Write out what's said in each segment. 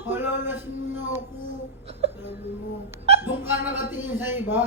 ako. Hala, lasing na ako. Sabi mo, doon ka nakatingin sa iba.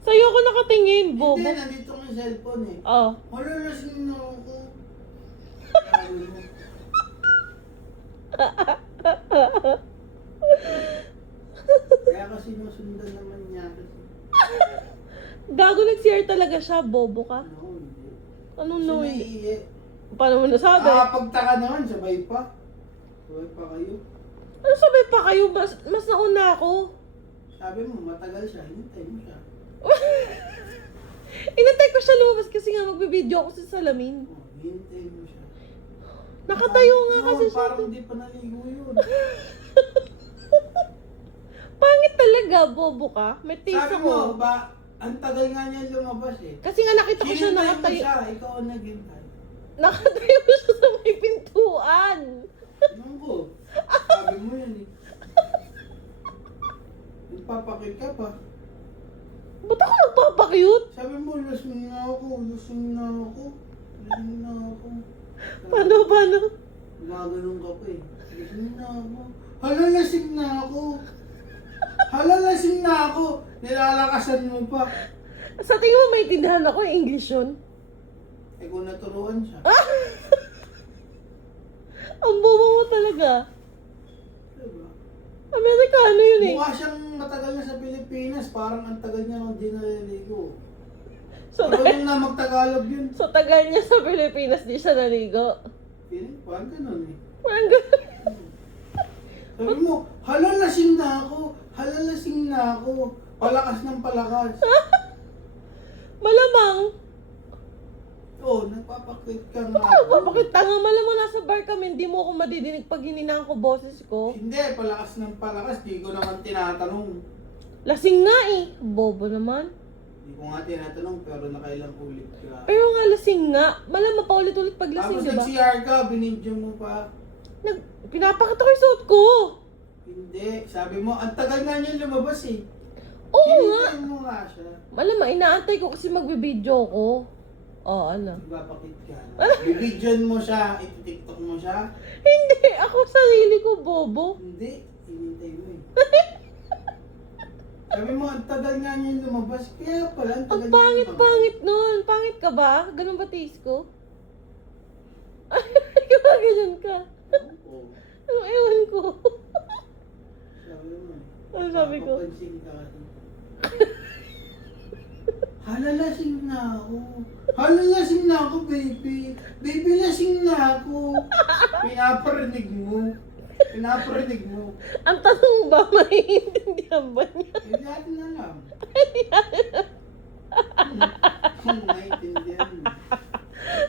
Sa'yo ako nakatingin, bobo. Hindi, nandito ko yung cellphone eh. Oh. Hala, lasing na ako. Sabi mo. Kaya kasi sinusundan naman niya kasi. Gago nag-CR talaga siya, bobo ka. No, hindi. Anong no? Kasi naiihi. Paano mo nasabi? Pagtaka naman, sabay pa. Sabay pa kayo. Ano sabay pa kayo? Mas nauna ako. Sabi mo, matagal siya. Hinintay mo siya. Inantay ko siya lumabas kasi nga magbibideo ako sa salamin. Oh, hinintay mo siya. Nakatayo nga kasi siya. Parang hindi pa naligo yun. Pangit talaga, bobo ka. May taste Sabi ako. mo, ba, ang tagal nga niya lumabas eh. Kasi nga nakita ko siya Hinintay mo nakatayo. siya, ikaw ang naghintay. Nakatayo siya sa may pintuan. Anong ko? Sabi mo yan eh. Nagpapakit ka pa. Ba't ako nagpapakyut? Sabi mo, lasing na ako, lasing na ako, lasing na ako. Paano? Gumaganon ka pa eh. Lasing na ako. Hala, lasing na ako. Hala, lasing na ako. Nilalakasan mo pa. Sa tingin mo maintindihan ako yung English yun? Eh kung naturuan siya. Ang bobo mo talaga. Diba? Amerikano yun eh. Mukha siyang matagal na sa Pilipinas. Parang ang tagal niya nang di naliligo. So, Marunong na magtagalog yun. so tagal niya sa Pilipinas, di siya naligo. Feeling ko, parang ganun eh. Parang ganun. Sabi mo, hala, lasing na ako. Hala, lasing na ako. Palakas ng palakas. Malamang. Oo, nagpapakit ka nga. Bakit tanga? Malamang nasa bar kami, hindi mo ako madidinig pag hininaan ko boses ko. Hindi, palakas ng palakas. Di ko naman tinatanong. Lasing nga eh. Bobo naman. Di ko nga tinatanong, pero nakailang ulit ka. Pero nga lasing nga. Malamang paulit-ulit pag lasing, Tapos diba? nag-CR ka, binidyo mo pa. Pinapakita ko yung suot ko. Hindi, sabi mo, ang tagal nga niya lumabas eh. Oo nga. Hinintay mo nga siya. Malamang, inaantay ko kasi magbibideo ko. Oo, ano? Nagpapakit ka. Bibidyon mo siya, iti-tiktok mo siya. Hindi, ako sarili ko, bobo. Hindi, hinintay mo eh. Sabi mo, ang tagal nga niya lumabas. Kaya pala, ang tagal Ang niya pangit-pangit nun. Pangit ka ba? Ganun ba taste ko? Ikaw ba ganyan ka? Oo. Ano, ewan ko. Sabi mo eh. Ano sabi ko? Papansin ka kasi. Hala, lasing na ako. Hala, lasing na ako, baby. Baby, lasing na ako. Pinaparinig mo. Pinaparinig mo. Ang tanong ba, maiintindihan ba niya? Hindi natin alam. Naiintindihan mo.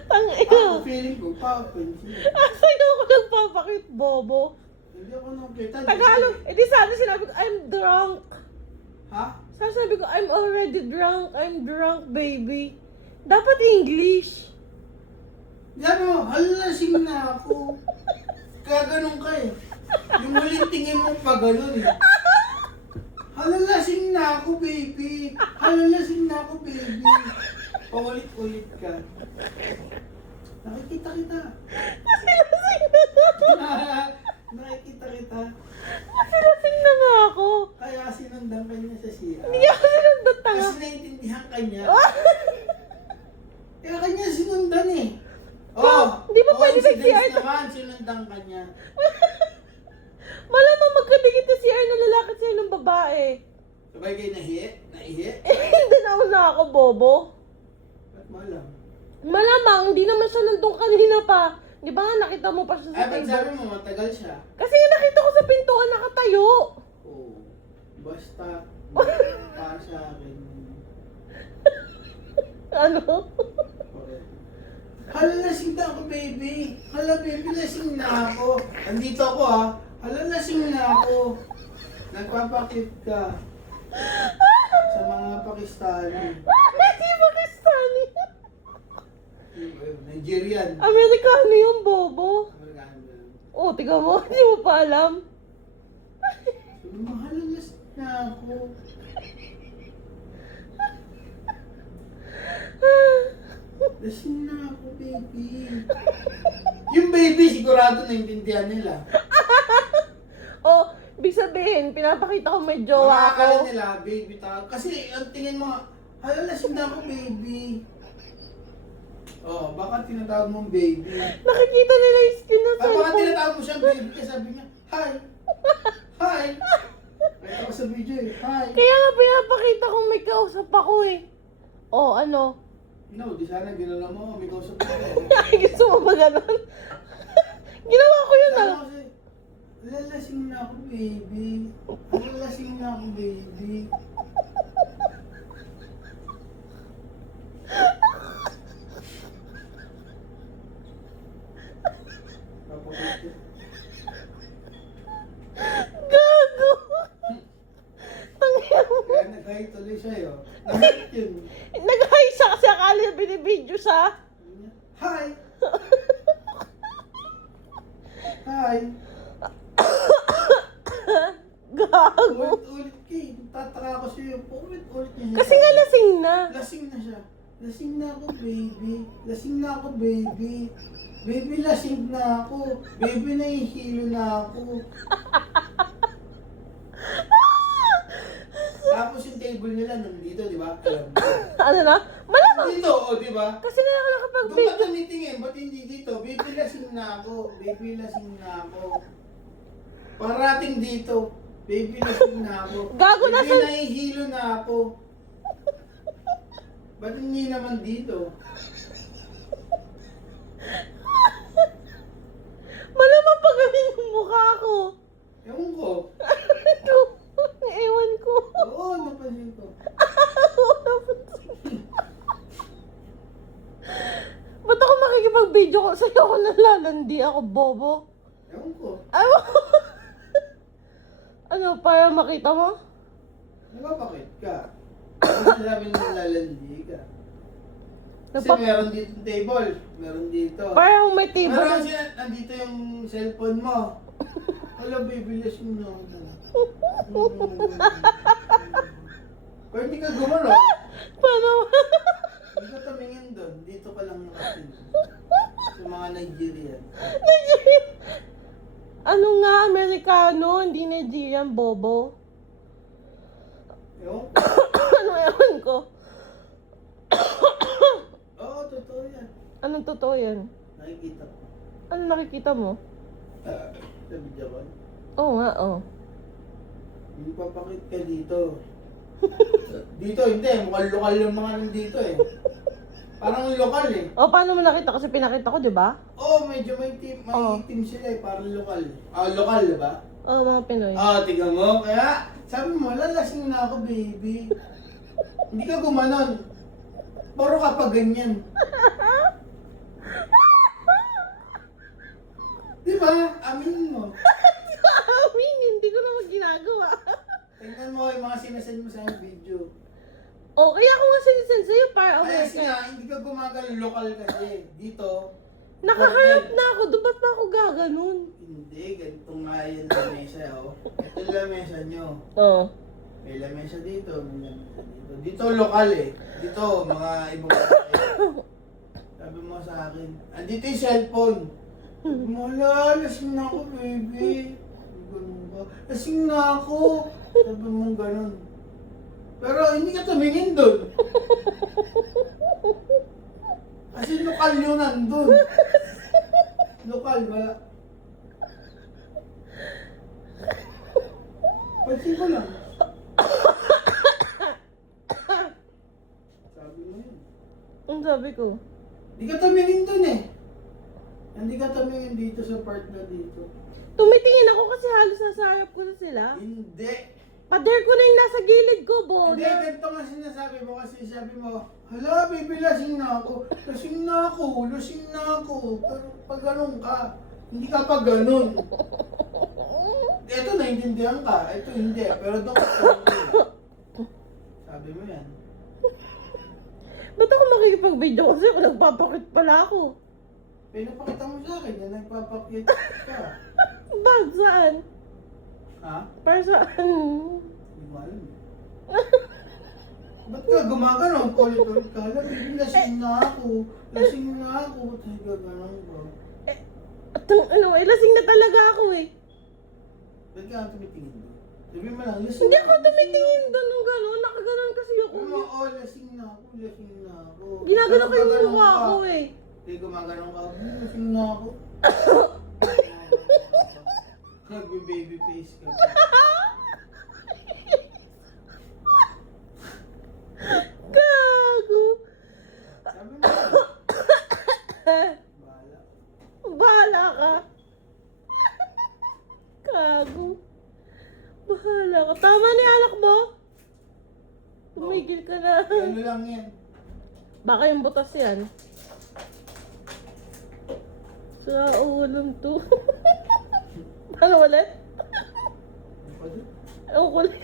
Tangina. Ako, feeling ko, papansin. Sa'yo ako nagpapakit, bobo. Hindi ako nakita. Tagalog. Eh di sana sinabi ko, I'm drunk. Ha? Sana sabi ko, I'm already drunk. I'm drunk, baby. Dapat English. Sabi mo, hala, lasing na ako. Kaya ganun ka eh. Yung huling tingin mo pa ganun eh. Hala, lasing na ako, baby. Hala, lasing na ako, baby. Paulit-ulit ka. Nakikita kita. Kasi lasing na nga. Nakikita kita. Kasi lasing na nga ako. Kaya sinundan ka niya sa siya. Hindi ako sinundan tanga. Kasi naiintindihan ka niya. Kaya kanya sinundan eh. Di ba pwede coincidence nag-CR? naman, sinundan ka niya. Malamang magkadikit na CR na lalaki sa'yo ng babae. Sabay kayo nahihi? Naihi? Hindi na ako, bobo. Ba't mo alam? Malamang, hindi naman siya nandun kanina pa. Di ba nga nakita mo pa siya Ay, sa ba't table? sabi mo matagal siya? Kasi nga nakita ko sa pintuan nakatayo. Oo. Basta, para sa akin. Ano? Okay. Hala, lasing na ako, baby. Hala, baby, lasing na ako. Andito ako, ha. Hala, lasing na ako. Nagpapakit ka. Sa mga Pakistani. Hindi Pakistani. Nigerian. Amerikano yung bobo. Amerikano ba yun? Oh, tiga mo, hindi mo pa alam. Mahal na ako. Lasing na ako, baby. Yung baby, sigurado naintindihan nila. Oo, akin. Pinapakita ko may jowa Akala ako. nila, baby tawag. Kasi ang tingin mo, hala, lasing na ako, baby. Oh, baka tinatawag mong baby. Nakikita nila yung skin ng Baka cellphone. tinatawag mo siyang baby kasi sabi niya, hi. Hi. Kaya ako sa video eh, hi. Kaya nga pinapakita ko may kausap ako eh. Oh, ano? No, di sana ginala mo, may kausap mo. Ay, gusto mo ba ganun? Ginawa ko yun Sana ah. kasi, lalasing na ako, baby. Lalasing na ako, baby. Papakita. Gago! Tangyan mo. Kaya nag-hi tuloy siya yun. Nag-hi yun. Nag-hi siya kasi akala niya binibidyo siya. Hi! Hi! Gago. Ulit-ulit kayo. Tataka ako sa'yo. Ulit-ulit niya. Kasi nga lasing na. Lasing na siya. Lasing na ako, baby. Lasing na ako, baby. Baby, lasing na ako. Baby, nahihilo na ako. Tapos yung table nila nandito, di ba? Alam mo. Ano na? Malamang. Dito, o, di ba? Kasi nga ako Doon ka nakapag-video. tumitingin, ba't hindi dito? Baby, lasing na ako. Baby, lasing na ako. Parating dito. Baby, lasing na ako. Gago, Baby, nasa- nahihilo na ako. Ba't hindi naman dito? Malamang pag ganun yung mukha ko. Ewan ko. Ito. Ewan ko. Oo, napansin ko. Ba't ako makikipag-video ko sa'yo ako nalalandi ako, bobo? Ewan ko. Ay, ano, para makita mo? Nagpapakit ka. Kasi sabi nila lalandi ka. Kasi Nagpa- meron dito table. Meron dito. Parang may table. Meron kasi nandito yung cellphone mo. Hala, baby, lasing na ako. Pero hindi ka gumano. Paano? Hindi ka tumingin doon. Dito ka lang nakatingin. Sa mga Nigerian. Ano nga, Amerikano, hindi Nigerian, bobo. Ewan ko. Ano ewan ko? Oo, totoo yan. Anong totoo yan? Nakikita ko. Ano nakikita mo? Sa video ko. Oo nga, oo. Hindi papakit ka dito. Dito, hindi. Mukhang lokal yung mga nandito eh. Parang lokal eh. O, paano mo nakita? Kasi pinakita ko, di ba? Oo, medyo may team, Oo. team sila eh. Parang lokal. Ah, lokal, diba? Oo, mga Pinoy. Tingnan mo. Kaya, sabi mo, lalasing na ako, baby. Hindi ka gumanon. Puro ka pa ganyan. Diba? Aminin mo. Amin, hindi ko naman ginagawa. Tingnan mo yung mga sinasend mo sa aking video. O, kaya ako nga sinisend sa'yo para Ay, aware kasi ka. nga, hindi ka gumagano lokal kasi. Dito, Nakaharap na ako, doon ba't pa ako gaganon? hindi. Ganito nga yan sa mesa, oh. Ito yung lamesa nyo. Oo. May lamesa dito, may lamesa dito. Dito lokal eh. Dito, mga ibang babae. Sabi mo sa akin, andito yung cellphone. Sabi mo, hala, lasing na ako, baby. Ganun ba? Lasing na ako. Sabi mo ganun. Pero hindi ka tumingin doon. Kasi lokal yun nandun. Lokal, wala. Pansin ko lang. Sabi mo yun. Ang sabi ko. Hindi ka tumingin dun eh. Hindi ka tumingin dito sa part na dito. Tumitingin ako kasi halos nasa harap ko na sila. Hindi. Pader ko na yung nasa gilid ko, Hindi, Bona. ganito nga sinasabi mo kasi sabi mo, hala, baby, lasing na ako. Lasing na ako, lasing na ako. Pero pag ganun ka, hindi ka pa ganun. Ito, naiintindihan ka. Ito, hindi. Pero doon ka tumingin. Sabi mo yan. Ba't ako makikipag-video kasi kung nagpapakit pala ako? Pinapakita mo sa akin na nagpapakit ka. Bag, saan? Ha? Para saan? Hindi mo alam. Ba't ka gumagano? Ulit-ulit ka. Hala, baby, lasing na ako. Lasing na ako. Ba't ka gano'n ba? At lasing na talaga ako eh. Ba't ka tumitingin doon? Sabi mo lang, lasing Hindi na ako tumitingin doon ng gano'n. Nakaganon kasi ako. Sabi mo, oh, lasing na ako, lasing na ako. Ginagano ko yung Gumaganon mukha ka. ko eh. Hindi, gumaganon ka. Lasing na ako. Nagbe-baby face ka. Gago. Sabi mo lang, bahala. Bahala ka. Gago. Bahala ka. Tama ni anak mo. Tumigil ka na. Ano lang yan. Baka yung butas yan. Sa ulam to. Ano ulit? Ano pa doon? Ang kulit.